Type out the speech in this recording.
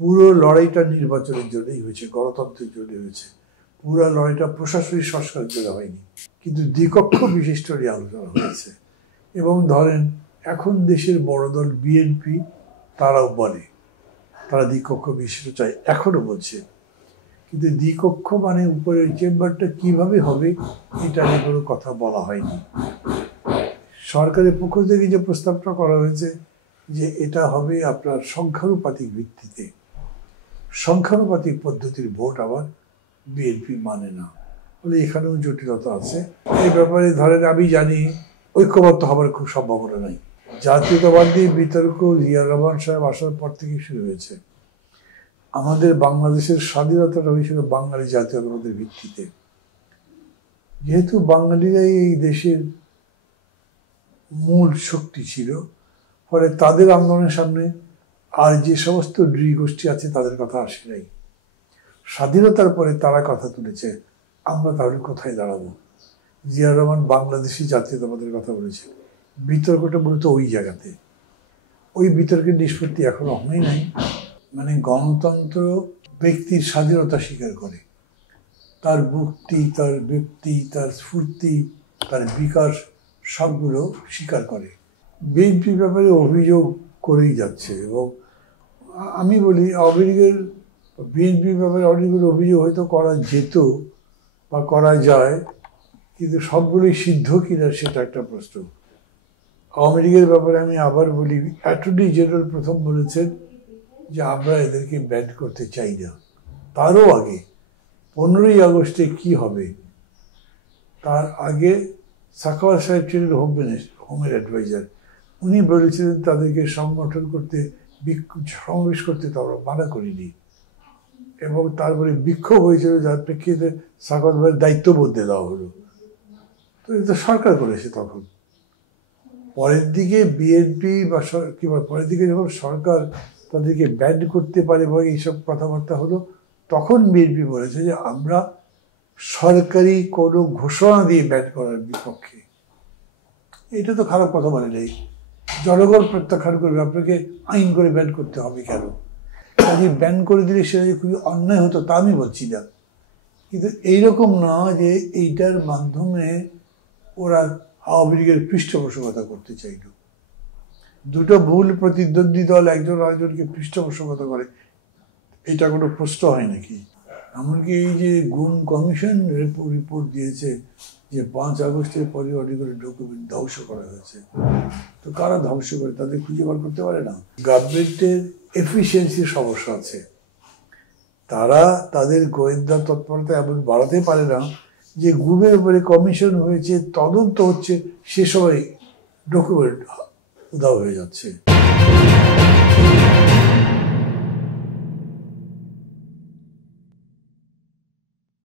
পুরো লড়াইটা নির্বাচনের জন্যই হয়েছে, গণতন্ত্রের জন্য হয়েছে। পুরো লড়াইটা প্রশাসনিক সংস্কারের জন্য হয়নি, কিন্তু দ্বিকক্ষ বিশিষ্ট নিয়ে আলোচনা হয়েছে। এবং ধরেন এখন দেশের বড় দল বিএনপি, তারাও বলে তারা দ্বিকক্ষ বিশিষ্ট চায়, এখনো বলছে। কিন্তু দ্বিকক্ষ মানে উপরের চেম্বারটা কিভাবে হবে এটা নিয়ে কোনো কথা বলা হয়নি। সরকারের পক্ষ থেকে যে প্রস্তাবটা করা হয়েছে যে এটা হবে আপনার সংখ্যানুপাতিক ভিত্তিতে, সংখ্যানুপাতিক পদ্ধতির ভোট আবার বিএনপি মানে না, ফলে এখানেও জটিলতা আছে। এই ব্যাপারে ধরেন আমি জানি ঐক্যবদ্ধ হবার খুব সম্ভাবনা নাই। জাতীয়তাবাদ নিয়ে বিতর্ক জিয়া রহমান সাহেব আসার পর থেকে শুরু হয়েছে। আমাদের বাংলাদেশের স্বাধীনতাটা হয়েছিল বাঙালি জাতীয়তাবাদের ভিত্তিতে। যেহেতু বাঙালিরাই এই দেশের মূল শক্তি ছিল, ফলে তাদের আন্দোলনের সামনে আর যে সমস্ত নৃগোষ্ঠী আছে তাদের কথা আসে নাই। স্বাধীনতার পরে তারা কথা তুলেছে, আমরা তাহলে কোথায় দাঁড়াবো। জিয়া রহমান বাংলাদেশি জাতীয়তাবাদের কথা বলেছে। বিতর্কটা মূলত ওই জায়গাতে। ওই বিতর্কের নিষ্পত্তি এখনো হয় নাই। মানে গণতন্ত্র ব্যক্তির স্বাধীনতা স্বীকার করে, তার মুক্তি, তার ব্যক্তি, তার স্ফূর্তি, তার বিকাশ সবগুলো স্বীকার করে। বিএনপির ব্যাপারে অভিযোগ করেই যাচ্ছে। এবং আমি বলি আওয়ামী লীগের বিএনপির ব্যাপারে অনেকগুলো অভিযোগ হয়তো করা যেত বা করা যায়, কিন্তু সবগুলোই সিদ্ধ কিনা সেটা একটা প্রশ্ন। আওয়ামী লীগের ব্যাপারে আমি আবার বলি, অ্যাটর্নি জেনারেল প্রথম বলেছেন যে আমরা এদেরকে ব্যান করতে চাই না। তারও আগে 15ই আগস্টে কি হবে তার আগে সাখাওয়াত সাহেব ছিলেন হোমের অ্যাডভাইজার। উনি বলেছিলেন তাদেরকে সংগঠন করতে, সমাবেশ করতে তো আমরা মানা করিনি। এবং তারপরে বিক্ষোভ হয়েছিল, যার প্রেক্ষিতে সাখাওয়াত ভাইয়ের দায়িত্ব বদলে দেওয়া হলো। তো এটা সরকার করেছে। তখন পরের দিকে বিএনপি বা কিংবা পরের দিকে যখন সরকার তাদেরকে ব্যান করতে পারে বা এইসব কথাবার্তা হলো, তখন বিএনপি বলেছে যে আমরা সরকারি কোনো ঘোষণা দিয়ে ব্যান করার বিপক্ষে। এটা তো খারাপ কথা বলে নেই, জনগণ প্রত্যাখ্যান করবে, আপনাকে আইন করে ব্যান করতে হবে কেন? কাজে ব্যান করে দিলে সেটা যে খুবই অন্যায় হতো তা আমি বলছি না, কিন্তু এইরকম না যে এইটার মাধ্যমে ওরা আওয়ামী লীগের পৃষ্ঠপোষকতা করতে চাইল। দুটো ভুল প্রতিদ্বন্দ্বী দল একজন আরেকজনকে পৃষ্ঠপোষকতা করে, এটা কোনো প্রশ্ন হয় নাকি? এমনকি এই যে গুম কমিশন রিপোর্ট দিয়েছে যে 5 আগস্টের পরে অনেকগুলো ডকুমেন্ট ধ্বংস করা হয়েছে। তো কারা ধ্বংস করে তাদের খুঁজে বার করতে পারে না। গভর্নমেন্টের এফিসিয়েন্সির সমস্যা আছে। তারা তাদের গোয়েন্দা তৎপরতা এমন বাড়াতে পারে না যে গুমের উপরে কমিশন হয়েছে, তদন্ত হচ্ছে, সে সময় ডকুমেন্ট উধাও হয়ে যাচ্ছে।